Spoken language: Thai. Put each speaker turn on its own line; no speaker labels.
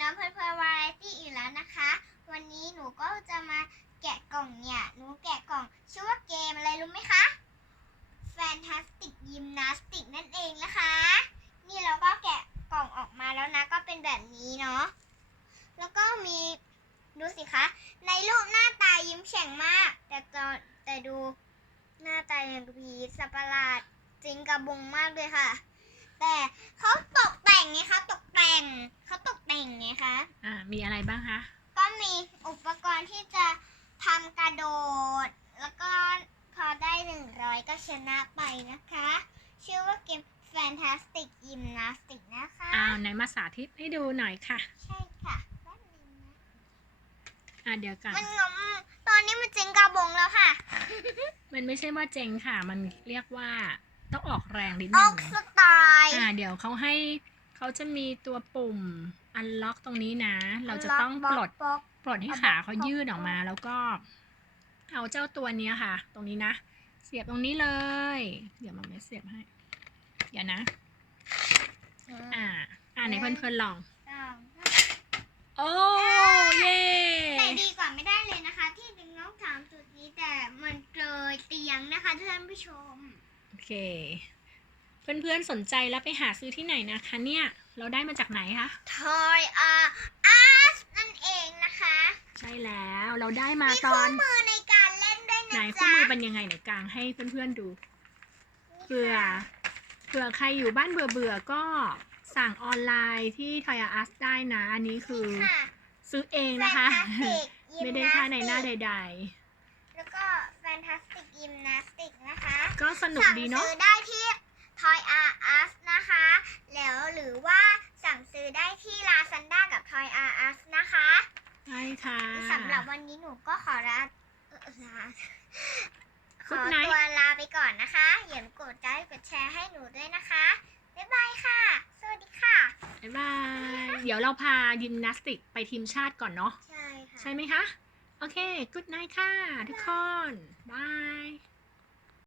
น้องเพลินเพลินวาไรตี้อีกแล้วนะคะ วันนี้หนูก็จะมาแกะกล่องเนี่ย หนูแกะกล่องชื่อว่าเกมอะไรรู้ไหมคะ Fantastic Gymnastic นั่นเองนะคะ นี่เราก็แกะกล่องออกมาแล้วนะ ก็เป็นแบบนี้เนาะ แล้วก็มีดูสิคะ ในรูปหน้าตายิ้มแฉ่งมาก แต่ตอนแต่ดูหน้าตาอย่างผีสัตว์ประหลาดจริงกระบงมากเลยค่ะ แต่เขาตกแต่งไงคะตกแต่งเขาตกแต่ง ไงคะ
อ่ามีอะไรบ้างคะ
ก็มีอุปกรณ์ที่จะทำกระโดด แล้วก็พอได้หนึ่งร้อยก็ชนะไปนะคะ ชื่อว่าเกม Fantastic Gymnastic นะคะ
อ้าวไหนมาสาธิตให้ดูหน่อยค่ะ
ใช่ค่ะแป๊บนึงนะ
อ่าเดี๋ยวกัน
มันงมตอนนี้มันจริงกระบงแล้วค่ะ
มันไม่ใช่ว่าเจงค่ะ มันเรียกว่าต้องออกแรงนิด
อ
นึ
อก
ง
สไตล์
อ่าเดี๋ยวเขาให้ เขาจะมีตัวปุ่มอันล็อกตรงนี้นะ เราจะต้องปลด
บล็อก
ปลดให้ขาเขายืดออกมา แล้วก็ เอาเจ้าตัวเนี้ยค่ะ ตรงนี้นะ เสียบตรงนี้เลย เดี๋ยวมันไม่เสียบให้ เดี๋ยวนะ อ่า อ่าไหนเพื่อนๆลอง
สอง
โอ้เย่
แต่ดีกว่าไม่ได้เลยนะคะ ที่ดึงน้องถามจุดนี้แต่มันเกยเตียงนะคะท่านผู้ชม
โอเค เพื่อนๆสนใจแล้วไปหาซื้อที่ไหนนะคะเนี่ย เราได้มาจากไหนคะ
Toy R Us นั่นเองนะคะ
ใช่แล้วเราได้มา
มี
ต
คู่
อน
มือในการเล่นด้วย
ไหน
นะ
คู่
จ๊ะ
มือเป็นยังไงไหนกลางให้เพื่อนๆดู เผื่อเผื่อใครอยู่บ้านเบื่อๆก็สั่งออนไลน์ที่ Toy R Us ได้นะ อันนี้คือ
ค่ะ
ซื้อเองนะคะ
Fantastic
ไม่ได้ค่าในหน้า
Gymnastic
ใด
แล้วก็ Fantastic Gymnastic นะคะ
ๆ ก็สนุก
สั่ง
ดีเนาะ
ซื้อได้ที่ Toy R Us นะคะ แล้วหรือว่าสั่งซื้อได้ที่ Lazada กับ Toy R Us นะคะ
ใช่ค่ะ
สำหรั บวันนี้หนูก็ขอลาเอ่อลาขอ
Good night
ตัวลาไปก่อนนะคะอย่าลืมกดไลค์กดแชร์ให้หนูด้วยนะคะ บ๊ายบายค่ะ สวัสดีค่ะ
บ๊ายบาย เดี๋ยวเราพายิมนาสติกไปทีมชาติก่อนเนาะ
ใช่ค่ะ
ใช่ไหมคะ โอเค good night ค่ะ ทุกคน บาย